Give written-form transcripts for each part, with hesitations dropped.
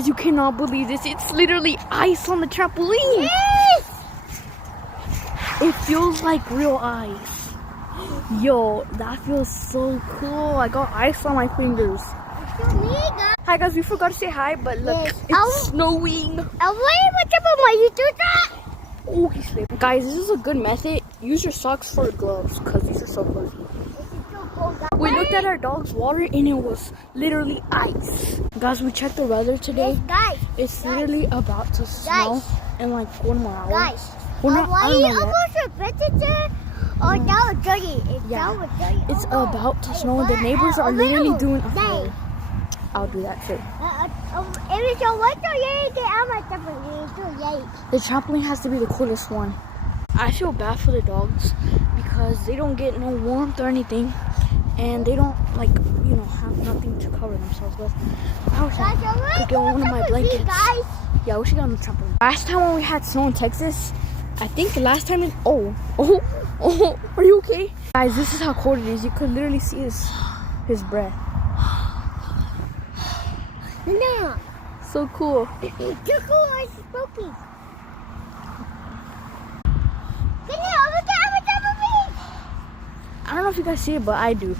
Guys, you cannot believe this. It's literally ice on the trampoline. Yes! It feels like real ice. Yo, that feels so cool. I got ice on my fingers. Hi guys, we forgot to say hi, but look, Yes. it's snowing. Oh, he's sleeping. Guys, this is a good method. Use your socks for gloves, because these are so fuzzy. We looked at our dog's water and it was literally ice. Guys, we checked the weather today. Guys, It's literally about to snow in like 1 more hour. guys, We're not, I don't know yet. It's about to snow. The neighbors are literally doing a fire. I'll do that too. The trampoline has to be the coolest one. I feel bad for the dogs because they don't get no warmth or anything, and they don't have nothing to cover themselves with. I wish I could get one of my blankets. Yeah, I wish I got on the trampoline. Last time when we had snow in Texas, I think the last time oh, are you okay? Guys, this is how cold it is. You could literally see his breath. No. So cool. Too cool, it's spooky. I don't know if you guys see it, but I do.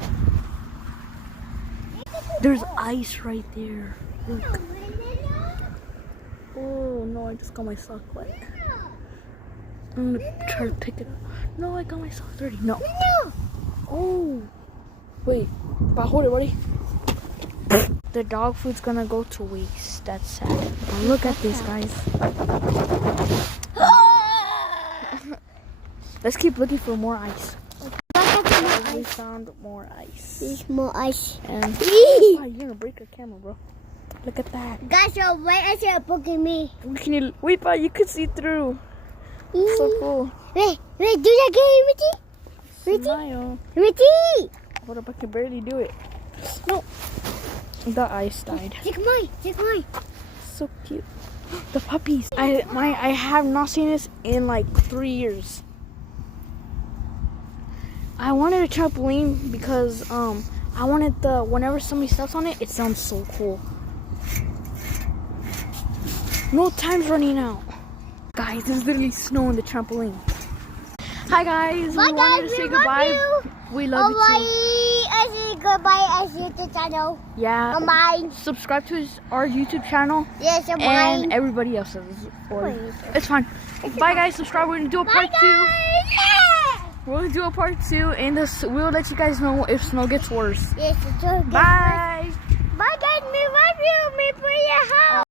There's ice right there. Look. Oh no, I just got my sock wet. I'm gonna try to pick it up. No, I got my sock dirty. No. Oh. Wait. But hold it, buddy. The dog food's gonna go to waste. That's sad. Now look at this, guys. Let's keep looking for more ice. We found more ice. There's more ice. And oh, you're gonna break your camera, bro. Look at that. Guys, your white ice is poking me. Can you wait, but you can see through. So cool. Wait, do that again, Richie. Smile. Richie. Hold up, I can barely do it. No. The ice died. Take mine. So cute. The puppies. I have not seen this in like 3 years. I wanted a trampoline because I wanted whenever somebody steps on it, it sounds so cool. No, time's running out. Guys, there's literally snow on the trampoline. Hi guys, we wanted to say goodbye. We love you too. I say goodbye as YouTube channel. Yeah. Mine. Subscribe to our YouTube channel. Yes, mine. And everybody else's. It's fine. Bye guys, subscribe. We're gonna do a part 2. Yeah. We'll do a part 2 and we'll let you guys know if snow gets worse. Yes, Bye. Bye guys, we love you. Me for your house.